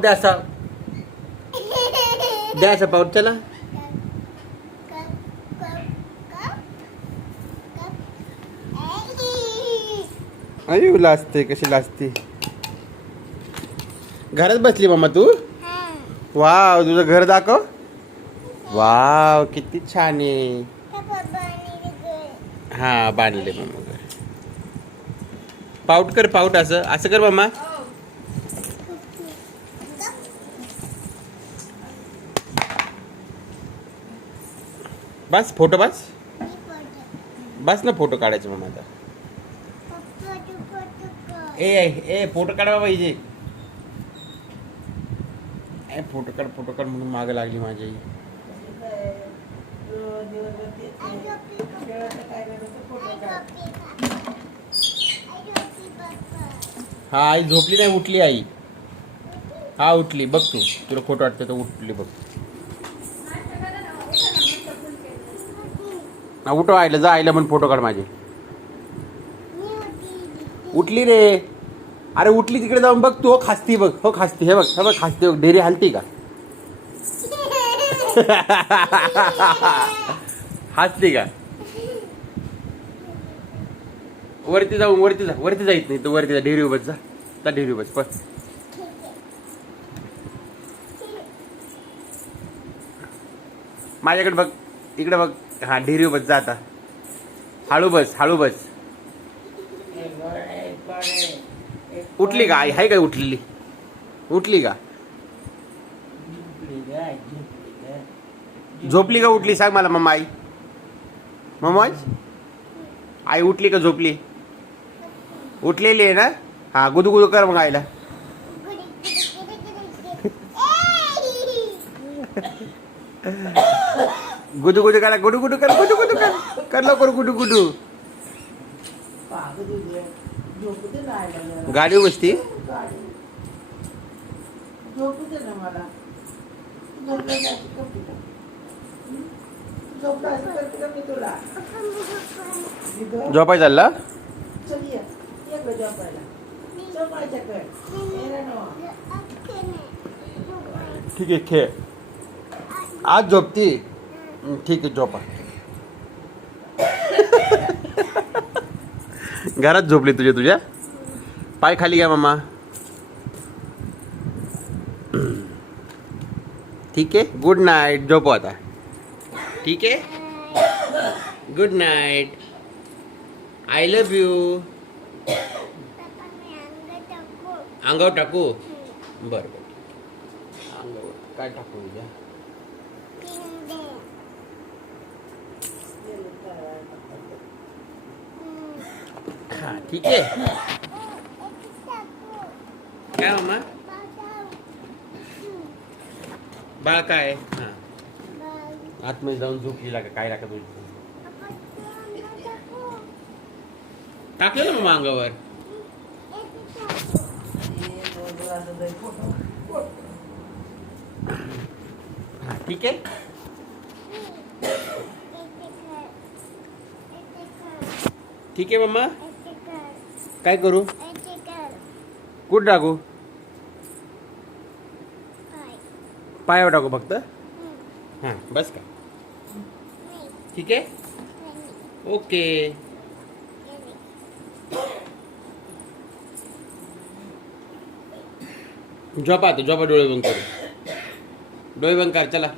द्या असा, द्या असा पाऊट. चला अरे लाजते, कशी लाजते. घरात बसली मम्मा तू. वाव, तुझं घर दाखव. वाव, किती छान आहे. हा बांधले मम्मा घर. पाऊट कर, पाऊट असं असं कर मम्मा. बस फोटो बस. बस ना, फोटो काढायचे मम्मा आता. ए फोटो काढवा पाहिजे. फोटो काढ, फोटो काढ म्हणून माग लागली माझी. हा आई झोपली नाही, उठली आई. हा उठली बघ, तू तुला खोटं वाटतं तर उठली बघ. उठव आईला, जा आईला पण फोटो काढ माझे. उठली रे. अरे उठली, तिकडे जाऊन बघ तू. हो खासती बघ, हो खासती. हे बघ, हे बघ खासती बघ. ढेरी हलती का? हसती का? वरती जाऊन, वरती जा. वरती जायत नाही तर वरती जा. ढेरी उभच जा. त्या ढेरी उभच पण. माझ्याकडे बघ, इकडे बघ. हा ढेरी उभच जा आता. हळू बस, हळू बस. उठली का आई? हाय काय उठलेली? उठली का? झोपली का उठली सांग मला मम्मा. आई मम्मा, आई उठली का झोपली? उठलेली आहे ना. हा गुदू गुदू कर मग आईला. गुदू गुदू करा, गुडू गुडू कर, गुडू गुडू कर. कर लवकर गुडू गुडू. गाडी बसती. झोपाय चालला. ठीक आहे खेळ. आज झोपती. ठीक आहे झोपा. घरात झोपली तुझ्या. पाय खाली घ्या मम्मा. ठीक आहे, गुड नाईट. झोपो आता. ठीक आहे, good night. I love you. अंगावर टाकू. बरं बरं. अंगावर काय टाकू उद्या? हा ठीक आहे. काय मम्मा? बाळ काय? हा आतमध्ये जाऊन झोपली का काय लागत तुझी? टाकलं ना मग अंगावर. ठीक आहे. ठीक आहे मम्मा. काय करू? कुठं टाकू? पायावर टाकू फक्त. हां बस का? ठीक आहे. ओके. झोपा आता. झोपा, डोळे बंद करू. डोळे बंद कर. चला.